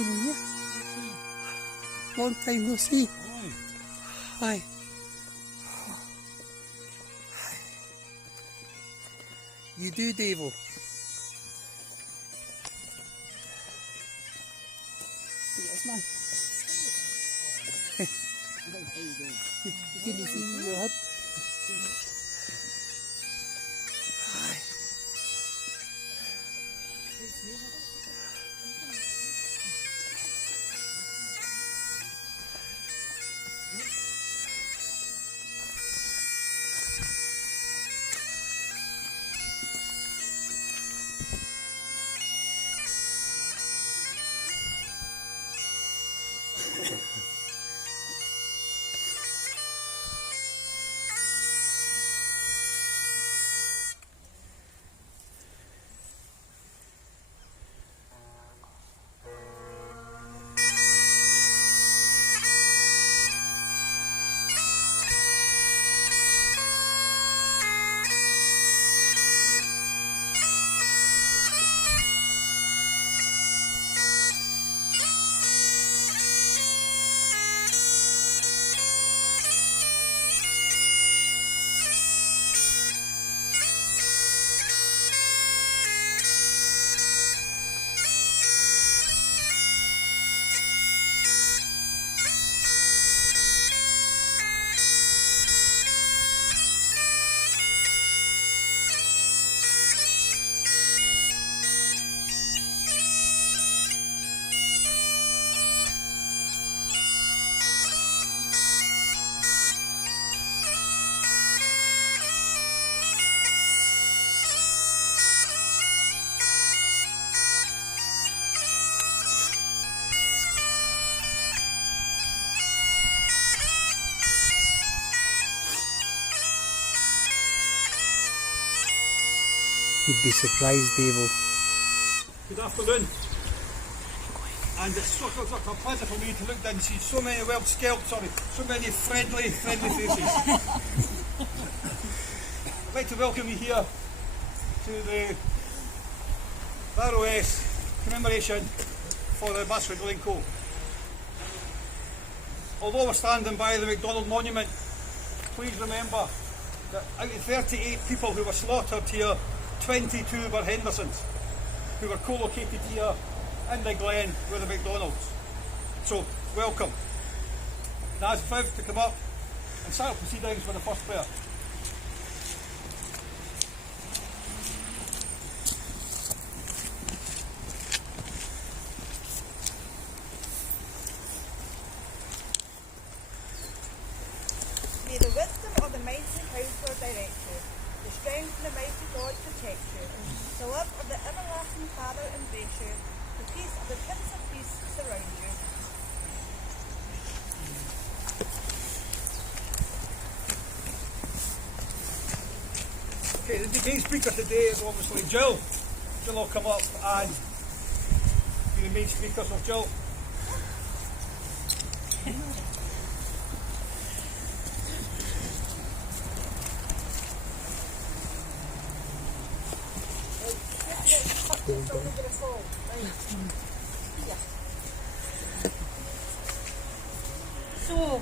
Happy New Year. Long time no see. Aye. You do, Davo. Yes, man. Good to see you, lad. You'd be surprised, Davo. Good afternoon. And it's such a pleasure for me to look down and see so many so many friendly faces. I'd like to welcome you here to the ROS commemoration for the Massacre of Glencoe. Although we're standing by the Macdonald Monument, please remember that out of 38 people who were slaughtered here, 22 were Hendersons, who were co-located here in the Glen with the Macdonalds. So, welcome. And I ask Viv to come up and start proceedings with the first prayer. May the wisdom of the mighty Counselor direct you, the strength of the mighty God protect you, and the love of the everlasting Father embrace you, the peace of the Prince of Peace surround you. Okay, the main speaker today is obviously Jill. Jill will come up and be the main speaker, so Jill. So,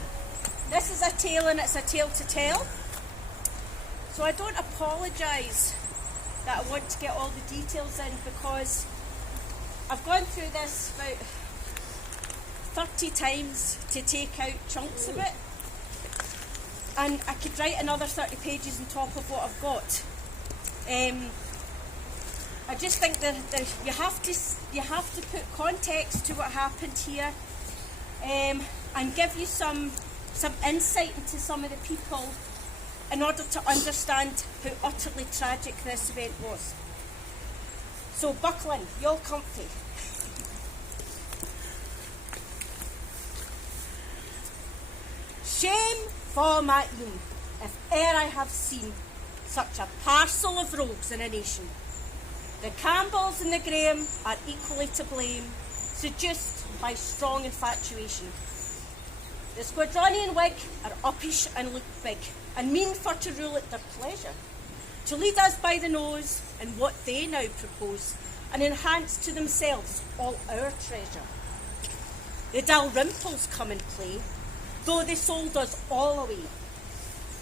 this is a tale and it's a tale to tell. So I don't apologise that I want to get all the details in because I've gone through this about 30 times to take out chunks of it. And I could write another 30 pages on top of what I've got. I just think that you have to put context to what happened here, and give you some insight into some of the people in order to understand how utterly tragic this event was. So buckle in, you all comfy. Shame for my een, if e'er I have seen such a parcel of rogues in a nation. The Campbells and the Graham are equally to blame, seduced by strong infatuation. The Squadronian Whig are uppish and look big, and mean for to rule at their pleasure, to lead us by the nose in what they now propose, and enhance to themselves all our treasure. The Dalrymples come in play, though they sold us all away,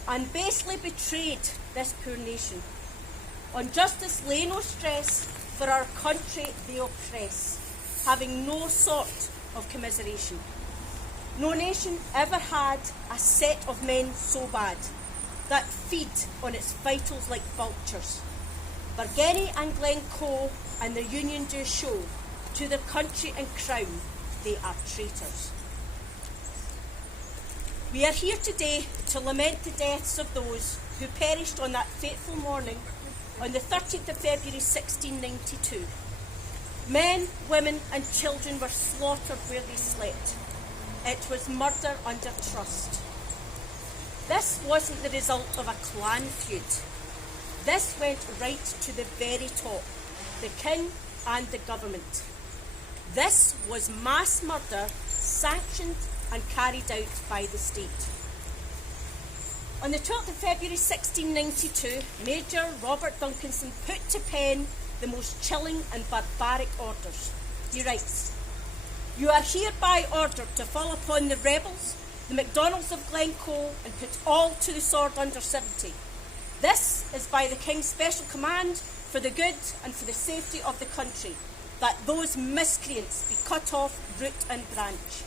and basely betrayed this poor nation. On justice lay no stress, for our country they oppress, having no sort of commiseration. No nation ever had a set of men so bad, that feed on its vitals like vultures. Bargany and Glencoe and their union do show, to their country and crown they are traitors. We are here today to lament the deaths of those who perished on that fateful morning on the 13th of February 1692. Men, women and children were slaughtered where they slept. It was murder under trust. This wasn't the result of a clan feud. This went right to the very top, the king and the government. This was mass murder sanctioned and carried out by the state. On the 12th of February 1692, Major Robert Duncanson put to pen the most chilling and barbaric orders. He writes, "You are hereby ordered to fall upon the rebels, the Macdonalds of Glencoe, and put all to the sword under 70. This is by the King's special command for the good and for the safety of the country, that those miscreants be cut off root and branch."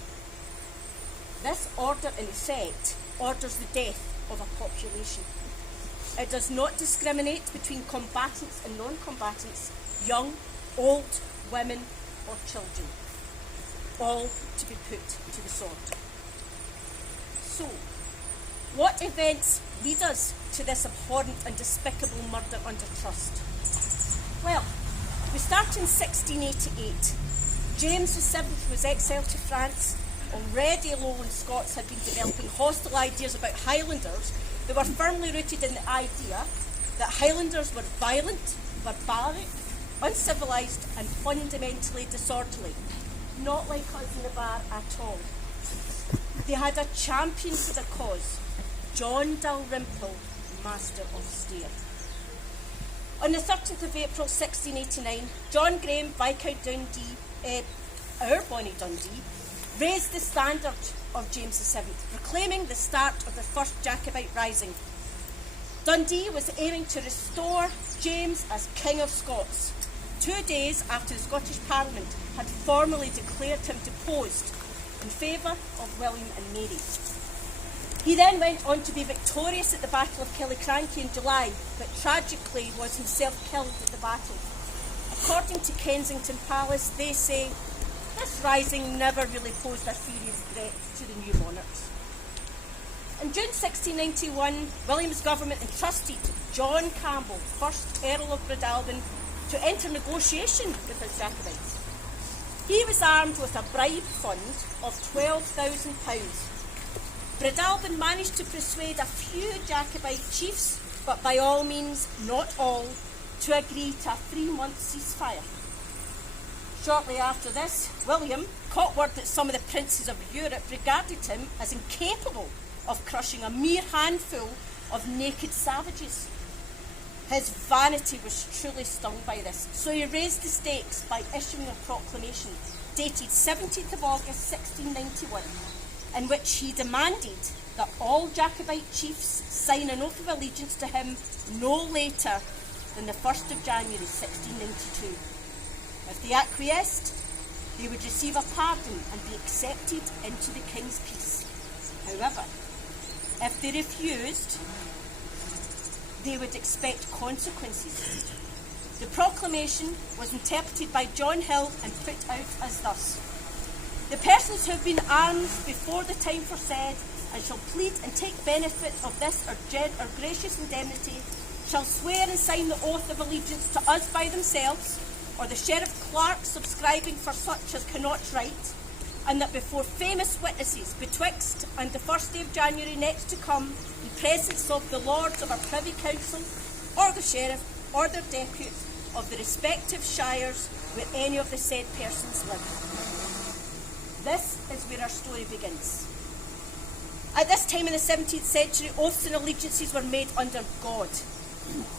This order, in effect, orders the death of a population. It does not discriminate between combatants and non-combatants, young, old, women or children. All to be put to the sword. So, what events lead us to this abhorrent and despicable murder under trust? Well, we start in 1688. James VII was exiled to France. Already Lowland Scots had been developing hostile ideas about Highlanders that were firmly rooted in the idea that Highlanders were violent, barbaric, uncivilised and fundamentally disorderly. Not like us in the bar at all. They had a champion for the cause, John Dalrymple, Master of Stair. On the 13th of April 1689, John Graham, Viscount Dundee, our Bonnie Dundee, raised the standard of James VII, proclaiming the start of the first Jacobite rising. Dundee was aiming to restore James as King of Scots, 2 days after the Scottish Parliament had formally declared him deposed in favour of William and Mary. He then went on to be victorious at the Battle of Killiecrankie in July, but tragically was himself killed at the battle. According to Kensington Palace, they say, this rising never really posed a serious threat to the new monarchs. In June 1691, William's government entrusted John Campbell, 1st Earl of Breadalbane, to enter negotiation with his Jacobites. He was armed with a bribe fund of £12,000. Breadalbane managed to persuade a few Jacobite chiefs, but by all means not all, to agree to a 3-month ceasefire. Shortly after this, William caught word that some of the princes of Europe regarded him as incapable of crushing a mere handful of naked savages. His vanity was truly stung by this, so he raised the stakes by issuing a proclamation dated 17th of August 1691, in which he demanded that all Jacobite chiefs sign an oath of allegiance to him no later than the 1st of January 1692. If they acquiesced, they would receive a pardon and be accepted into the King's peace. However, if they refused, they would expect consequences. The proclamation was interpreted by John Hill and put out as thus: "The persons who have been armed before the time foresaid and shall plead and take benefit of this our gracious indemnity shall swear and sign the oath of allegiance to us by themselves, or the sheriff clerk subscribing for such as cannot write, and that before famous witnesses betwixt and the 1st day of January next to come, in presence of the lords of our privy council, or the sheriff, or their deputies of the respective shires where any of the said persons live." This is where our story begins. At this time in the 17th century, oaths and allegiances were made under God,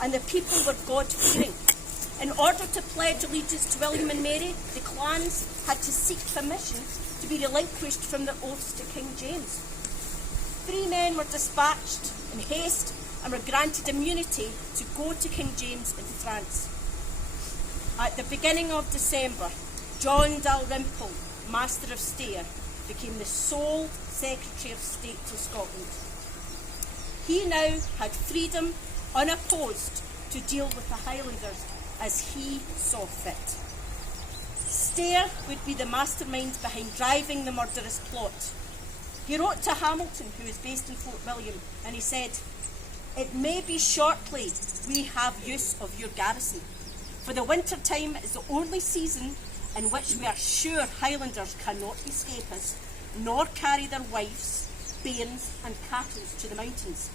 and the people were God-fearing. In order to pledge allegiance to William and Mary, the clans had to seek permission to be relinquished from their oaths to King James. 3 men were dispatched in haste and were granted immunity to go to King James into France. At the beginning of December, John Dalrymple, Master of Stair, became the sole Secretary of State to Scotland. He now had freedom, unopposed, to deal with the Highlanders as he saw fit. Stair would be the mastermind behind driving the murderous plot. He wrote to Hamilton, who was based in Fort William, and he said, "It may be shortly we have use of your garrison, for the winter time is the only season in which we are sure Highlanders cannot escape us, nor carry their wives, bairns and cattle to the mountains.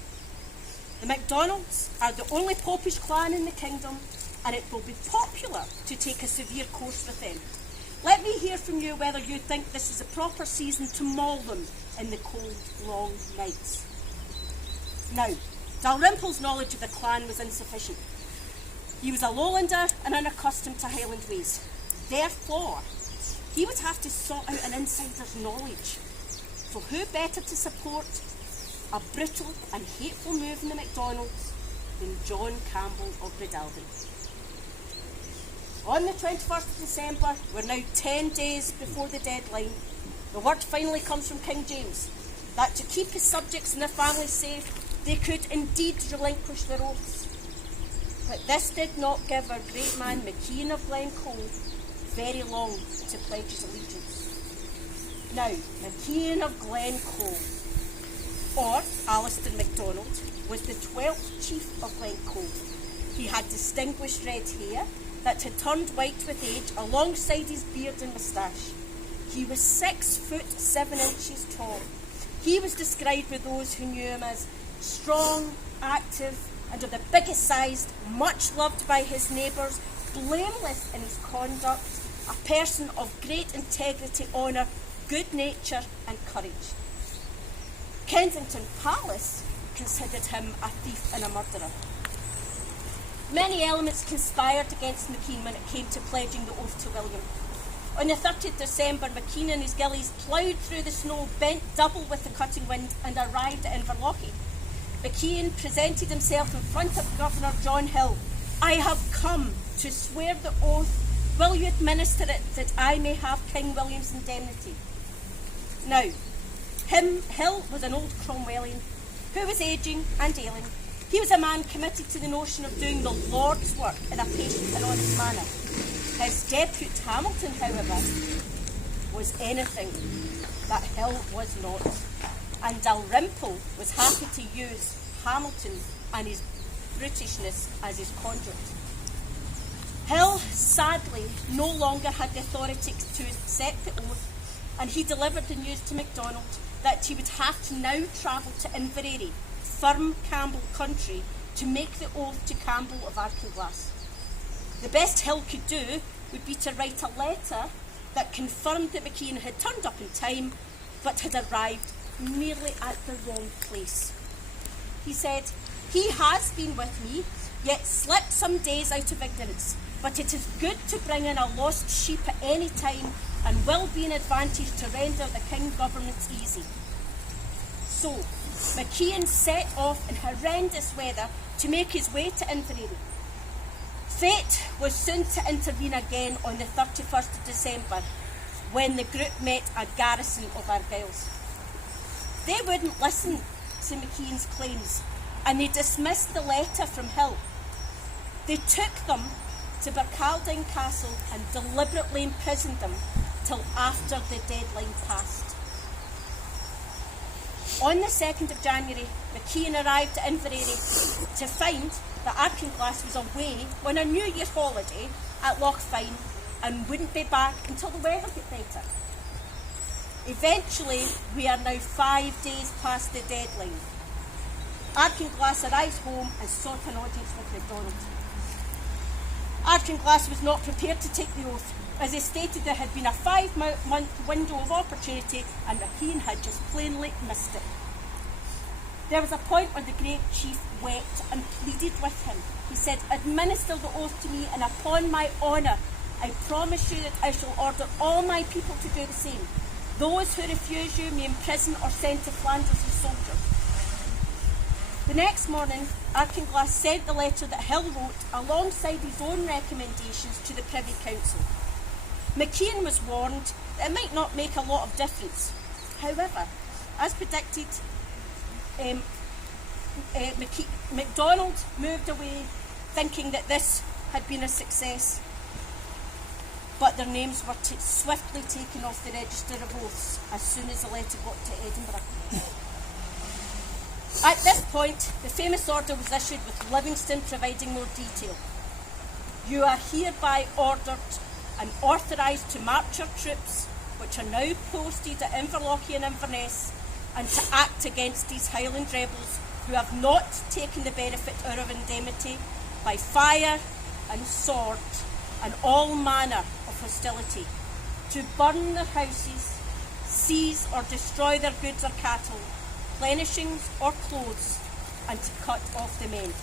The Macdonalds are the only popish clan in the kingdom, and it will be popular to take a severe course with them. Let me hear from you whether you think this is a proper season to maul them in the cold, long nights." Now, Dalrymple's knowledge of the clan was insufficient. He was a lowlander and unaccustomed to Highland ways. Therefore, he would have to sort out an insider's knowledge. So who better to support a brutal and hateful move in the Macdonalds than John Campbell of Breadalbin? On the 21st of December, we're now 10 days before the deadline, the word finally comes from King James that to keep his subjects and their families safe, they could indeed relinquish their oaths. But this did not give our great man McKean of Glencoe very long to pledge his allegiance. Now, McKean of Glencoe, or Alistair MacDonald, was the 12th chief of Glencoe. He had distinguished red hair that had turned white with age alongside his beard and moustache. He was 6 foot 7 inches tall. He was described by those who knew him as strong, active, and of the biggest sized, much loved by his neighbours, blameless in his conduct, a person of great integrity, honour, good nature and courage. Kensington Palace considered him a thief and a murderer. Many elements conspired against McKean when it came to pledging the oath to William. On the 30th December, McKean and his gillies ploughed through the snow, bent double with the cutting wind, and arrived at Inverlochy. McKean presented himself in front of Governor John Hill. "I have come to swear the oath. Will you administer it that I may have King William's indemnity?" Now, Hill was an old Cromwellian who was ageing and ailing. He was a man committed to the notion of doing the Lord's work in a patient and honest manner. His depute Hamilton, however, was anything that Hill was not, and Dalrymple was happy to use Hamilton and his brutishness as his conduit. Hill, sadly, no longer had the authority to accept the oath, and he delivered the news to Macdonald that he would have to now travel to Inveraray, firm Campbell country, to make the oath to Campbell of Archenglass. The best Hill could do would be to write a letter that confirmed that McKean had turned up in time, but had arrived merely at the wrong place. He said, "He has been with me, yet slipped some days out of ignorance, but it is good to bring in a lost sheep at any time, and will be an advantage to render the King governments easy." So, McKean set off in horrendous weather to make his way to Inveraray. Fate was soon to intervene again on the 31st of December, when the group met a garrison of Argylls. They wouldn't listen to McKean's claims, and they dismissed the letter from Hill. They took them to Barcaldine Castle and deliberately imprisoned them till after the deadline passed. On the 2nd of January, McKean arrived at Inveraray to find that Archenglass was away on a New Year holiday at Lochfine and wouldn't be back until the weather got better. Eventually, we are now 5 days past the deadline. Archenglass arrives home and sought an audience with Macdonald. Archenglass was not prepared to take the oath. As he stated, there had been a 5-month window of opportunity and McKean had just plainly missed it. There was a point when the great chief wept and pleaded with him. He said, "Administer the oath to me, and upon my honour, I promise you that I shall order all my people to do the same. Those who refuse you may imprison or send to Flanders as soldiers. The next morning, Archanglass sent the letter that Hill wrote alongside his own recommendations to the Privy Council. McKean was warned that it might not make a lot of difference. However, as predicted, Macdonald moved away thinking that this had been a success, but their names were swiftly taken off the register of oaths as soon as the letter got to Edinburgh. At this point, the famous order was issued with Livingston providing more detail. You are hereby ordered and authorised to march your troops, which are now posted at Inverlochy and Inverness, and to act against these Highland rebels who have not taken the benefit of our indemnity by fire and sword and all manner of hostility, to burn their houses, seize or destroy their goods or cattle, plenishings or clothes, and to cut off the men.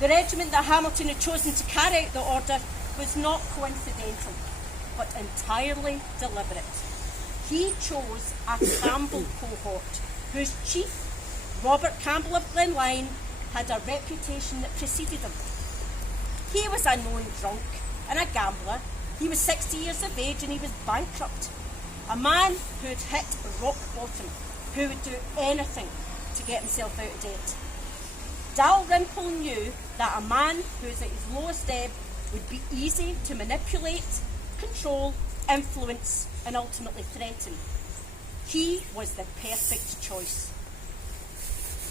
The regiment that Hamilton had chosen to carry out the order was not coincidental, but entirely deliberate. He chose a Campbell cohort, whose chief, Robert Campbell of Glenlyon, had a reputation that preceded him. He was a known drunk and a gambler. He was 60 years of age and he was bankrupt. A man who had hit rock bottom, who would do anything to get himself out of debt. Dalrymple knew that a man who was at his lowest ebb would be easy to manipulate, control, influence, and ultimately threaten. He was the perfect choice.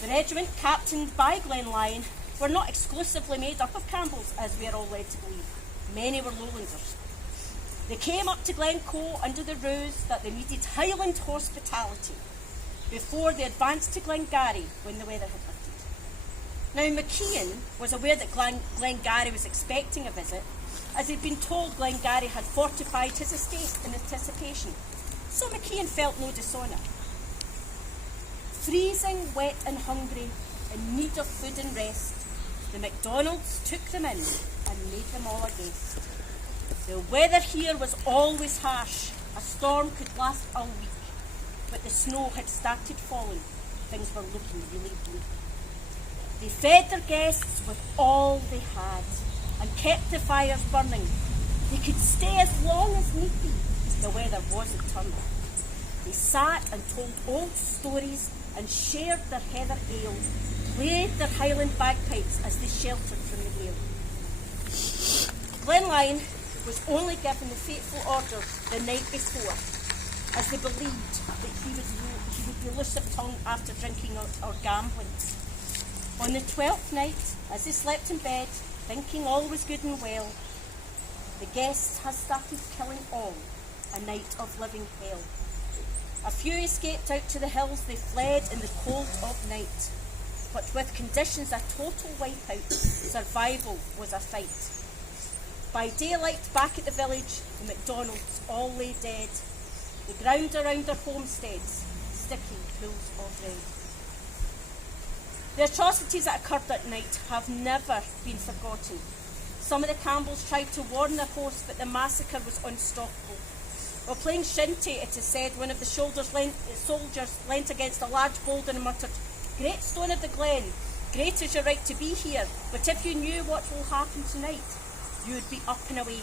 The regiment, captained by Glenlyon, were not exclusively made up of Campbells, as we are all led to believe. Many were Lowlanders. They came up to Glencoe under the ruse that they needed Highland hospitality before they advanced to Glengarry when the weather had lifted. Now, McKean was aware that Glengarry was expecting a visit, as he'd been told Glengarry had fortified his estate in anticipation, so McKean felt no dishonour. Freezing, wet and hungry, in need of food and rest, the Macdonalds took them in and made them all a guest. The weather here was always harsh. A storm could last a week, but the snow had started falling. Things were looking really bleak. They fed their guests with all they had and kept the fires burning. They could stay as long as need be. The weather wasn't turned. They sat and told old stories and shared their heather ale, played their Highland bagpipes as they sheltered from the gale. Glenlyon was only given the fateful orders the night before, as they believed that he would be loose of tongue after drinking or gambling. On the 12th night, as they slept in bed, thinking all was good and well, the guests had started killing all, a night of living hell. A few escaped out to the hills. They fled in the cold of night, but with conditions a total wipeout, survival was a fight. By daylight, back at the village, the Macdonalds all lay dead, the ground around their homesteads sticky pools of red. The atrocities that occurred that night have never been forgotten. Some of the Campbells tried to warn their hosts, but the massacre was unstoppable. While playing shinty, it is said, one of the soldiers leant against a large boulder and muttered, "Great stone of the glen, great is your right to be here, but if you knew what will happen tonight, you would be up and away."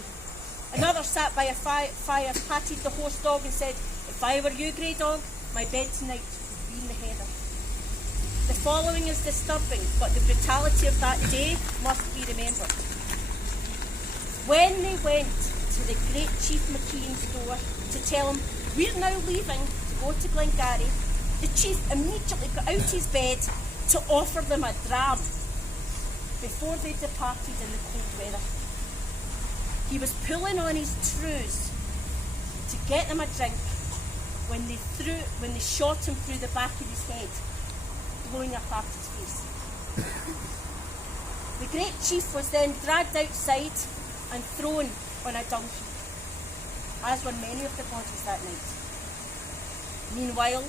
Another sat by a fire, patted the horse dog and said, "If I were you, grey dog, my bed tonight would be in the heather." The following is disturbing, but the brutality of that day must be remembered. When they went to the great Chief McKean's door to tell him, "We're now leaving to go to Glengarry," the chief immediately got out his bed to offer them a dram before they departed in the cold weather. He was pulling on his trews to get them a drink when they shot him through the back of his head, blowing apart his face. The great chief was then dragged outside and thrown on a dung heap, as were many of the bodies that night. Meanwhile,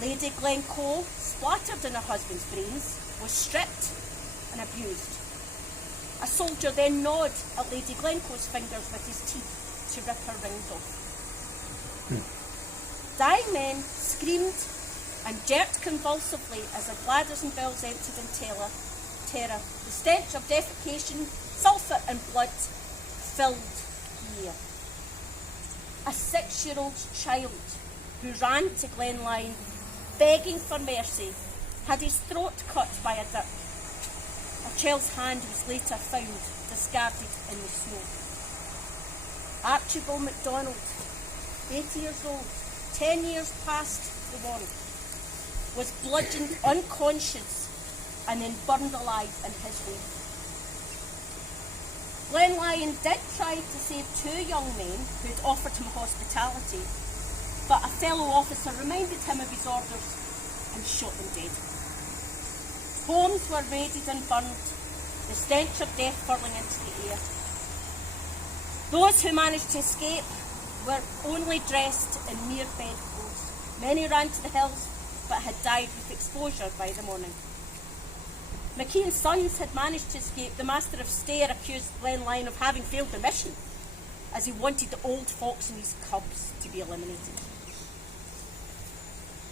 Lady Glencoe, splattered in her husband's brains, was stripped and abused. A soldier then gnawed at Lady Glencoe's fingers with his teeth to rip her rings off. Dying men screamed and jerked convulsively as their bladders and bowels emptied in terror. The stench of defecation, sulphur and blood filled the air. A 6-year-old child who ran to Glenlyon begging for mercy had his throat cut by a dip. A child's hand was later found discarded in the snow. Archibald Macdonald, 80 years old, 10 years past the warrant, was bludgeoned unconscious and then burned alive in his room. Glenlyon did try to save 2 young men who had offered him hospitality, but a fellow officer reminded him of his orders and shot them dead. Homes were raided and burned, the stench of death furling into the air. Those who managed to escape were only dressed in mere bedclothes. Many ran to the hills but had died with exposure by the morning. McKean's sons had managed to escape. The Master of Stair accused Glenlyon of having failed the mission, as he wanted the old fox and his cubs to be eliminated.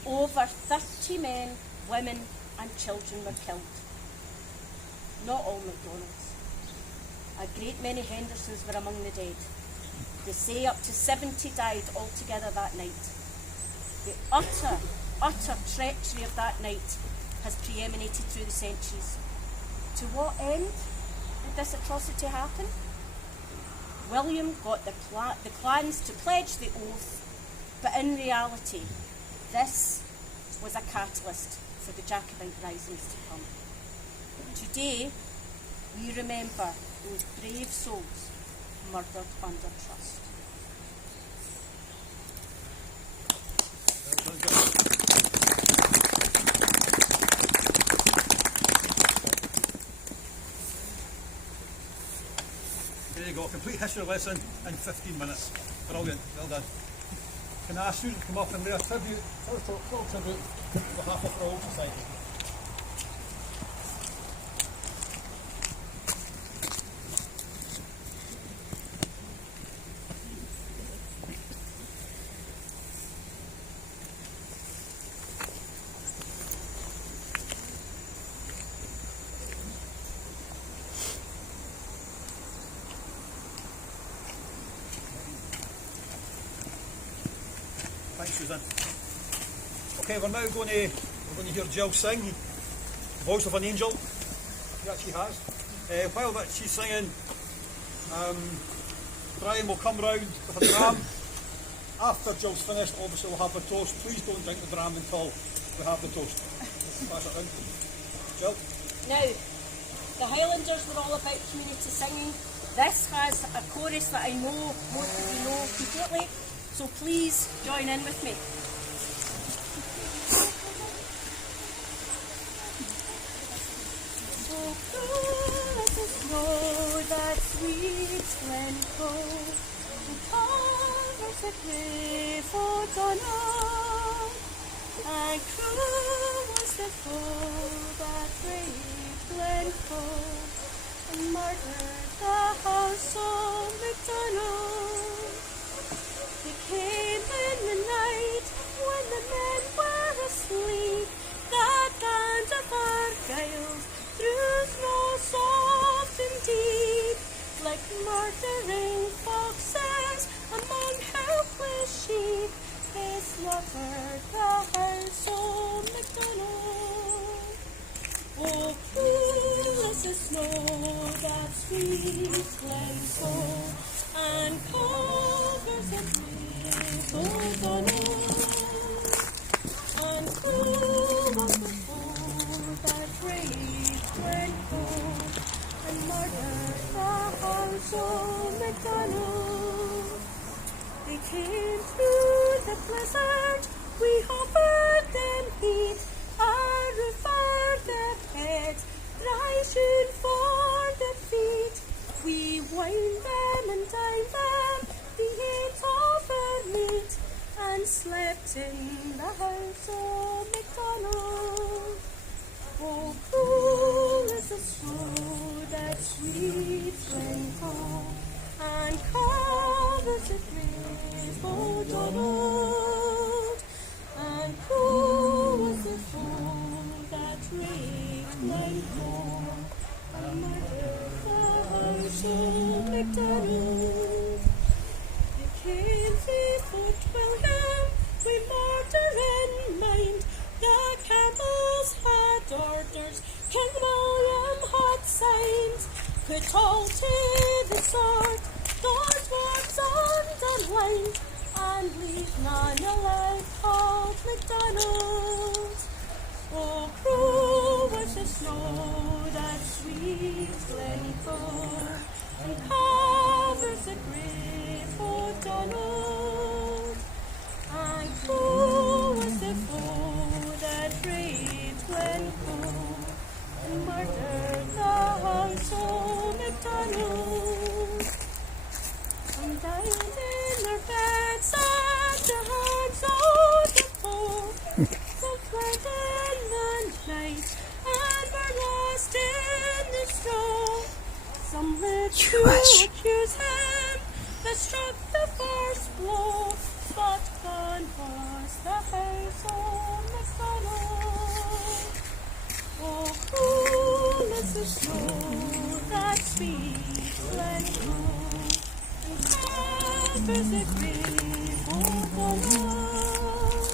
Over 30 men, women and children were killed. Not all Macdonalds. A great many Hendersons were among the dead. They say up to 70 died altogether that night. The utter treachery of that night has preeminated through the centuries. To what end did this atrocity happen? William got the clans to pledge the oath, but in reality, this was a catalyst for the Jacobite risings to come. Today, we remember those brave souls murdered under trust. There you go, complete history lesson in 15 minutes. Brilliant, well done. Can I ask students to come up and lay a tribute, little tribute on behalf of the Royal Society? Thanks, Susan. Okay, we're now going to hear Jill sing, the voice of an angel. She actually has. While that she's singing, Brian will come round with a dram. After Jill's finished, obviously we'll have the toast. Please don't drink the dram until we have the toast. Pass it round. Jill? Now, the Highlanders were all about community singing. This has a chorus that I know most of you know completely. So please join in with me. Oh, cool as the snow that sweet Glencoe, who covers the cliff O'Donnell, and cruel was the foe that braved Glencoe, and murdered the house of Macdonald. They came in the night when the men were asleep, that band of Argyles through snow soft and deep, like murdering foxes among helpless sheep, they slaughtered the house of Macdonald. Oh, cool as the snow that sweet Glencoe, and covers the cliff O'Donnell, and cruel was the foe that braved Glencoe, and murdered the house of Macdonald. They came through the blizzard, we offered them heat, our roof for their heads, ration for their feet. We wined them and dined them, we ate of their meat, and slept in the house of Macdonald. Oh, cool is the snow that sweet Glencoe, and covers the grave O'Donnell. put all to the sword, those words underlined, and leave none alive called Macdonald. Oh, cruel was the snow that sweeps Glencoe, and covers the grave of Donald. And cruel was the foe that raped Glencoe, and murdered the house of Macdonald. And died in their beds at the hands of the foe. Some fled in the night and were lost in the snow. Some lived to accuse him that struck the first blow, but gone was the house of Macdonald. Oh, cool is the snow that sweeps Glencoe, and covers the grave of Donald.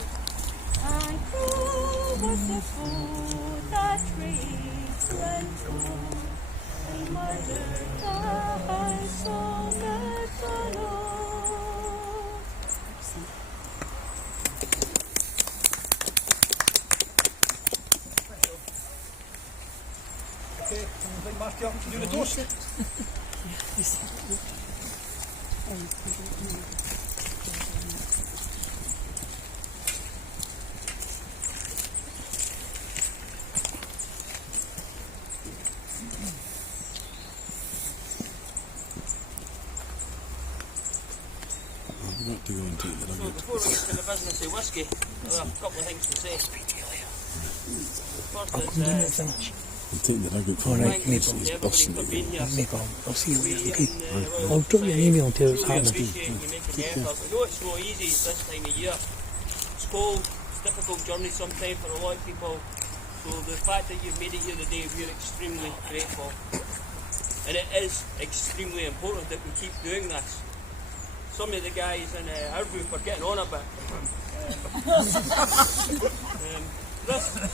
And cruel was the foe that raped Glencoe, and murdered the house of Macdonald. Okay, can we bring Marty up to do the toast? Not to go and take the So nugget. before we get to the business of whiskey, there are a couple of things to say. First is I'll take the nugget for thank you He's to everybody busting for it. being here. I'll see you later, okay? We I'll drop you an email and tell you what's really happening. appreciate you making the effort. We know it's not easy this time of year. It's cold, it's a difficult journey sometimes for a lot of people. So the fact that you've made it here today, we're extremely grateful. And it is extremely important that we keep doing this. Some of the guys in our group are getting on a bit.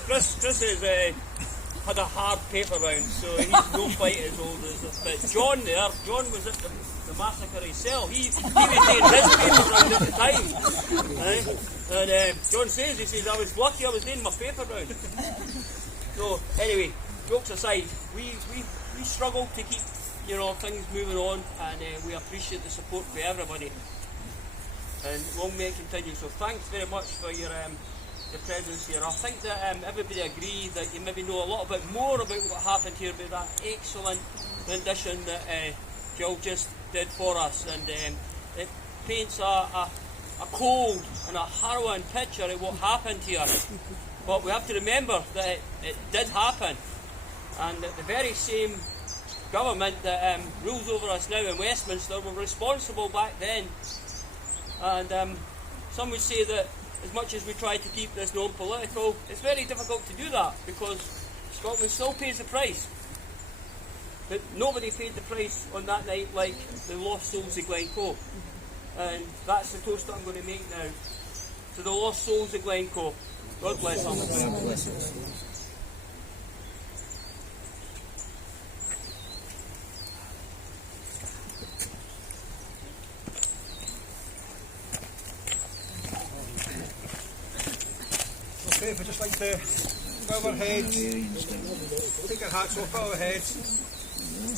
Chris has had a hard paper round, so he's no quite as old as us. But John was at the Massacre himself. He was doing his paper round at the time. And John says, I was lucky I was doing my paper round. So anyway, jokes aside, we struggle to keep things moving on, and we appreciate the support for everybody. And long may it continue. So thanks very much for your presence here. I think that everybody agree that you maybe know a little bit more about what happened here by that excellent rendition that Jill just did for us, and it paints a cold and a harrowing picture of what happened here. But we have to remember that it did happen, and that the very same government that rules over us now in Westminster were responsible back then. And some would say that as much as we try to keep this non-political, it's very difficult to do that because Scotland still pays the price. But nobody paid the price on that night like the lost souls of Glencoe. And that's the toast that I'm going to make now. To the lost souls of Glencoe. God bless them. Okay, if we just like to bow our heads, take our hats off, bow our heads,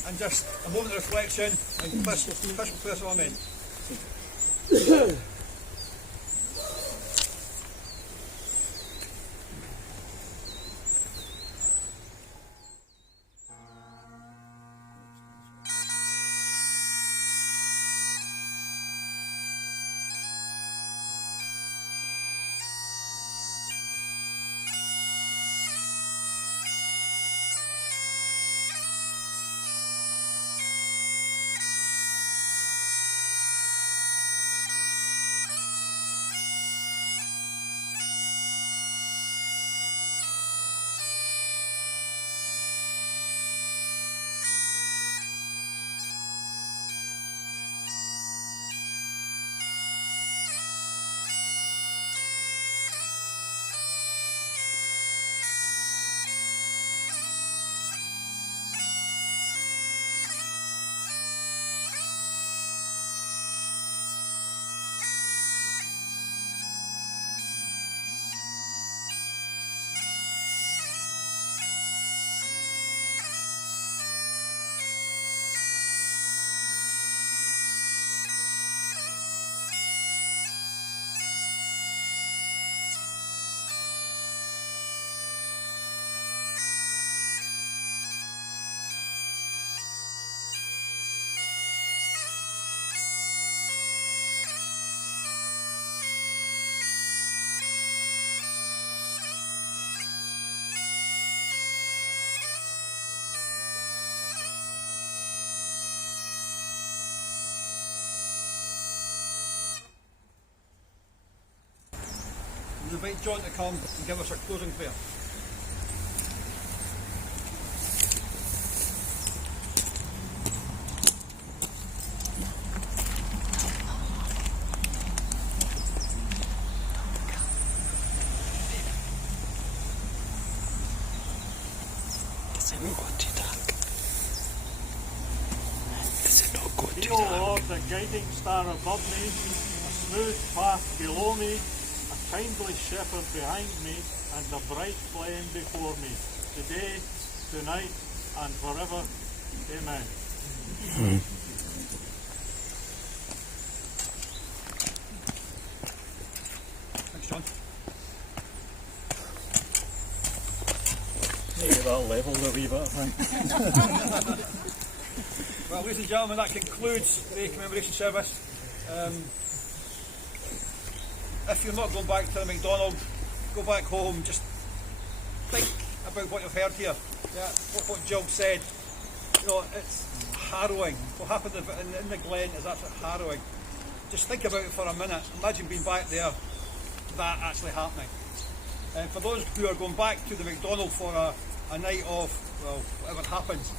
and just a moment of reflection, and Chris will play us amen. invite John to come and give us our closing prayer. Be, O Lord, the guiding star above me, a smooth path below me, a kindly shepherd behind me, and a bright flame before me, today, tonight, and forever. Amen. Thanks, John. Maybe that leveled a wee bit, I think. Well, ladies and gentlemen, that concludes the commemoration service. If you're not going back to the Macdonald, go back home, just think about what you've heard here. Yeah, what Jill said. You know, it's harrowing. What happened in the Glen is absolutely harrowing. Just think about it for a minute. Imagine being back there, that actually happening. And for those who are going back to the Macdonald for a night of, well, whatever happens,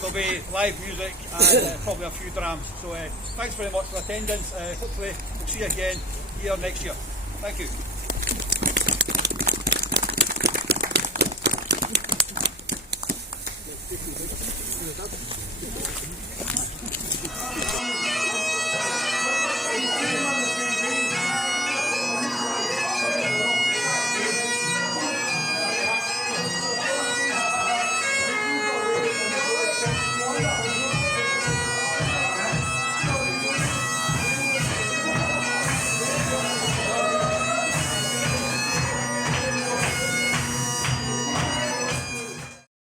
there'll be live music and probably a few drams. So thanks very much for attendance. Hopefully we'll see you again here next year. Thank you.